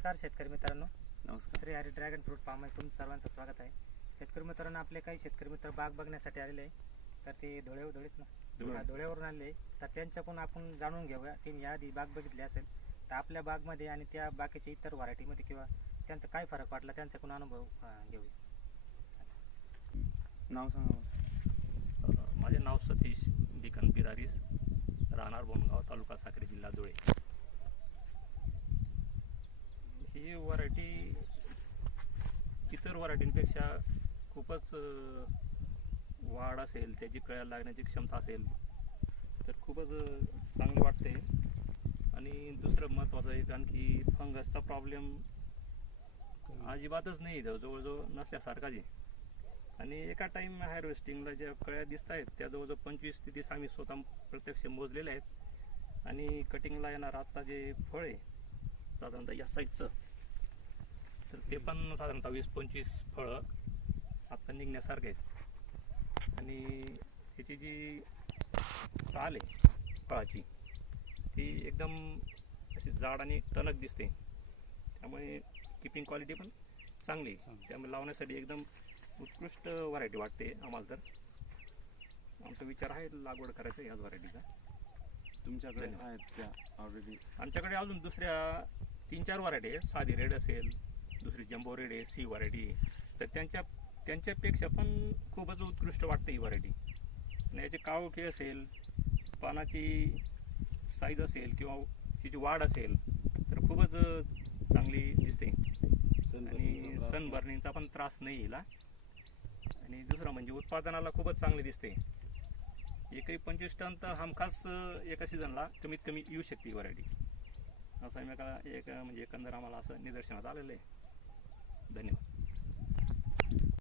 नमस्कार शेतकरी मित्रांनो. नमस्कार. Shri Hari dragon fruit farm तुमचं सर्वांचं स्वागत आहे. शेतकरी मित्रांनो आपले काही शेतकरी मित्र बाग बघण्यासाठी आलेले आहे तर ते धुळे धुळेच ना? धुळे. धुळेवरून आलेले तर त्यांच्याकडून आपण जाणून घेऊया. त्यांनी याआधी बाग बघितली असेल. तर आपल्या बागमध्ये आणि त्या बाकीच्या इतर व्हरायटीमध्ये किंवा त्यांचा काय फरक वाटला त्यांच्याकडून अनुभव घेऊया. नाव सांगा ही व्हरायटी इतर व्हरायटींपेक्षा खूपच वाढ असेल त्याची कळ्या लागण्याची क्षमता असेल तर खूपच चांगलं चांगली वाटते. आणि दुसरं महत्त्वाचं आहे कारण की फंगसचा प्रॉब्लेम अजिबातच नाही जवळजवळ नसल्यासारखाच आहे. आणि एका टाईम हार्वेस्टिंगला ज्या कळ्या दिसत आहेत त्या जवळजवळ पंचवीस ते तीस आम्ही स्वतः प्रत्यक्ष मोजलेले आहेत. आणि कटिंगला येणार आत्ता जे फळ आहे साधारणतः या साईजचं तर ते पण साधारणतः वीस पंचवीस फळं आत्ता निघण्यासारखे आहेत. आणि त्याची जी साल आहे फळाची ती एकदम अशी जाड आणि टणक दिसते. त्यामुळे किपिंग क्वालिटी पण चांगली आहे. त्यामुळे लावण्यासाठी एकदम उत्कृष्ट व्हरायटी वाटते आम्हाला तर. आमचा विचार आहे लागवड करायचा याच व्हरायटीचा तुमच्याकडे. आहेत त्या ऑलरेडी आमच्याकडे अजून दुसऱ्या तीन चार व्हरायटी आहे साधी रेड असेल दुसरी जम्बो रेड आहे सी व्हरायटी तर त्यांच्या त्यांच्यापेक्षा पण खूपच उत्कृष्ट वाटते ही व्हरायटी आणि याची काळोखी असेल पानाची साईज असेल किंवा तिची वाढ असेल तर खूपच चांगली दिसते. आणि सनबर्निंगचा पण त्रास नाही हिला आणि दुसरं म्हणजे उत्पादनाला खूपच चांगली दिसते. एकही पंचवीस टन तर हमखास एका सीझनला कमीत कमी येऊ शकते व्हरायटी असं एका एक म्हणजे एकंदर आम्हाला असं निदर्शनात आलेलं आहे. धन्यवाद